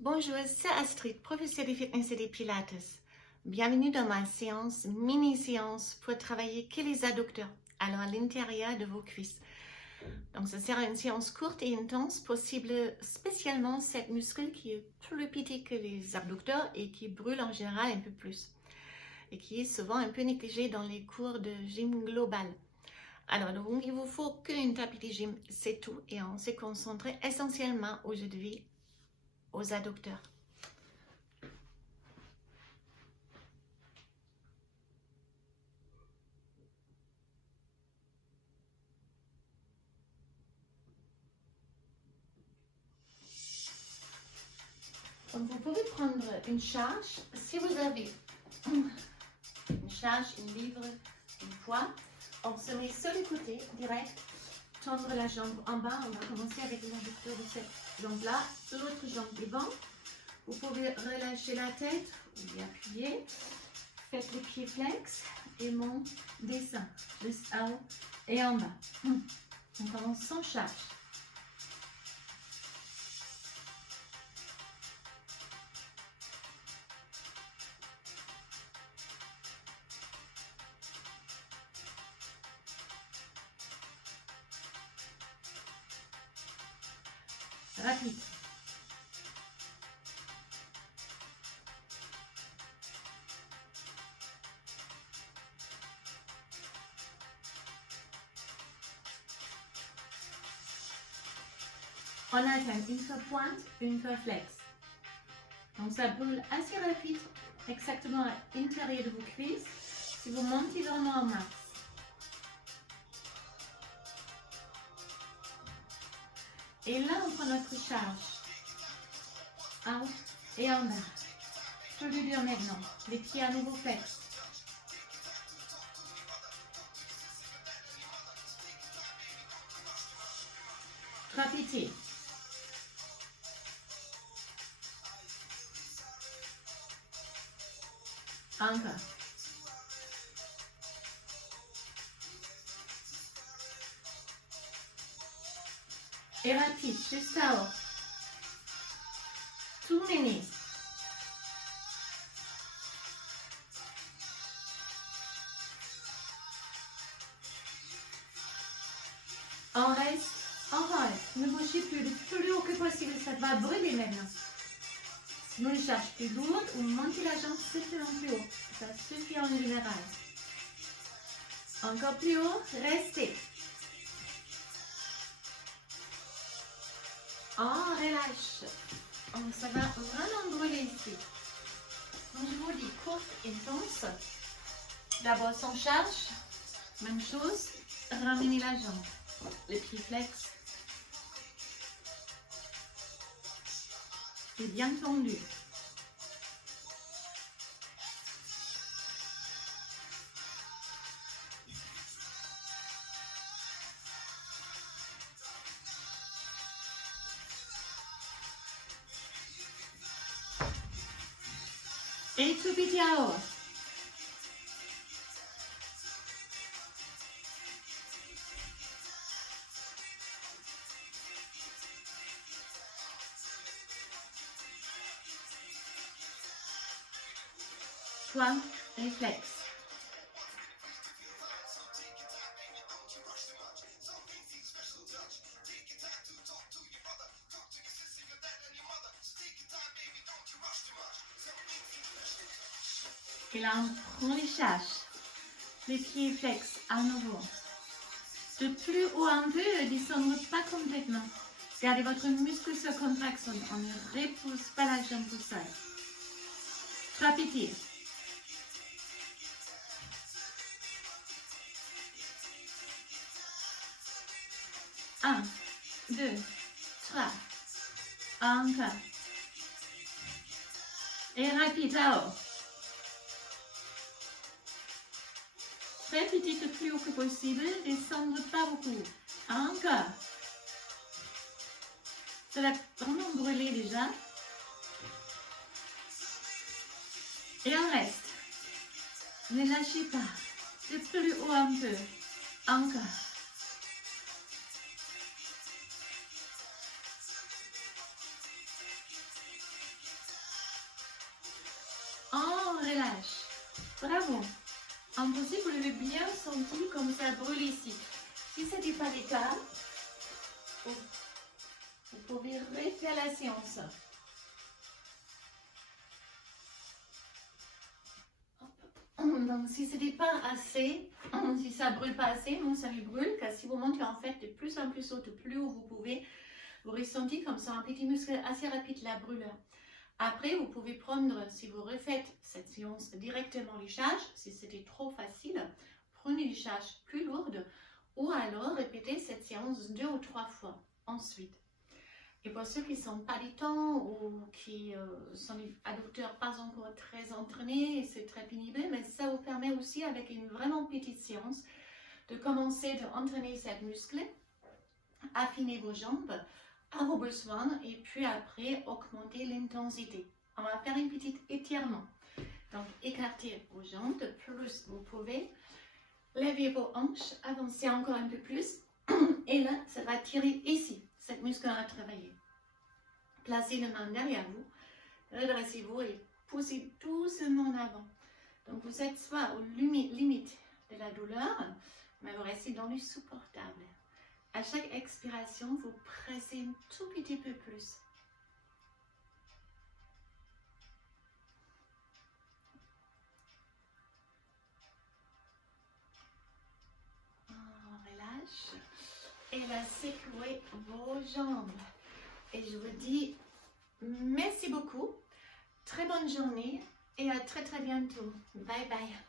Bonjour, c'est Astrid, professeure de fitness et de pilates. Bienvenue dans ma séance, mini-séance pour travailler que les adducteurs, alors à l'intérieur de vos cuisses. Donc ce sera une séance courte et intense, possible spécialement cette muscle qui est plus petit que les abducteurs et qui brûle en général un peu plus. Et qui est souvent un peu négligé dans les cours de gym global. Alors donc il vous faut qu'une tapis de gym, c'est tout. Et on s'est concentré essentiellement aujourd'hui aux adducteurs. Donc vous pouvez prendre une charge, si vous avez une charge, une livre, une poids, on se met sur le côté direct, tendre la jambe en bas, on va commencer avec l'adducteur de cette jambe-là, l'autre jambe devant. Vous pouvez relâcher la tête, ou y appuyer, faites les pieds flex et mon dessin, juste en haut et en bas. On commence sans charge. Rapide. On atteint une fois pointe, une fois flex. Donc ça brûle assez rapide, exactement à l'intérieur de vos cuisses, si vous montez vraiment en max. Et là, on prend notre charge. En haut et en bas. Je peux lui dire maintenant, les pieds à nouveau flex. Trapézé. Encore. Et rapide, juste à haut. Tournez. On reste, on reste. Ne bougez plus, le plus haut que possible, ça va brûler maintenant. Sinon, une charge plus lourde ou montez la jambe suffisamment plus haut. Ça suffit en général. Encore plus haut, restez. On relâche. Ça va vraiment brûler ici. Donc, je vous dis courte, intense. D'abord sans charge. Même chose. Ramenez la jambe. Les pieds flex. Et bien tendu. Et tout petit à haut. Point et flex. Et là, on prend les charges. Les pieds flex à nouveau. De plus haut un peu, ne descendre pas complètement. Gardez votre muscle sur contraction. On ne repousse pas la jambe au sol. Trapézé. Un, deux, trois. Encore. Et rapide à haut. Très petit, le plus haut que possible. Descendre pas beaucoup. Encore. Ça va vraiment brûler déjà. Et on reste. Ne lâchez pas. De plus haut un peu. Encore. Bravo. En principe, vous l'avez bien senti comme ça brûle ici. Si ce n'était pas le cas, vous pouvez refaire la séance. Donc, si ce n'était pas assez, si ça brûle pas assez, non, ça lui brûle, car si vous montez en fait de plus en plus haut, de plus haut vous pouvez, vous ressentez comme ça un petit muscle assez rapide, la brûlure. Après, vous pouvez prendre, si vous refaites cette séance directement les charges, si c'était trop facile, prenez les charges plus lourdes ou alors répétez cette séance 2 ou 3 fois ensuite. Et pour ceux qui ne sont pas du temps ou qui sont des adducteurs pas encore très entraînés, c'est très pénible, mais ça vous permet aussi avec une vraiment petite séance de commencer d'entraîner cette muscle, affiner vos jambes à vos besoins et puis après augmenter l'intensité. On va faire une petite étirement. Donc écartez vos jambes de plus vous pouvez. Levez vos hanches, avancez encore un peu plus. Et là, ça va tirer ici, cette muscle à travailler. Placez les mains derrière vous, redressez-vous et poussez doucement en avant. Donc vous êtes soit aux limites de la douleur, mais vous restez dans le supportable. À chaque expiration, vous pressez un tout petit peu plus. On relâche. Et là, secouez vos jambes. Et je vous dis merci beaucoup. Très bonne journée et à très bientôt. Bye bye.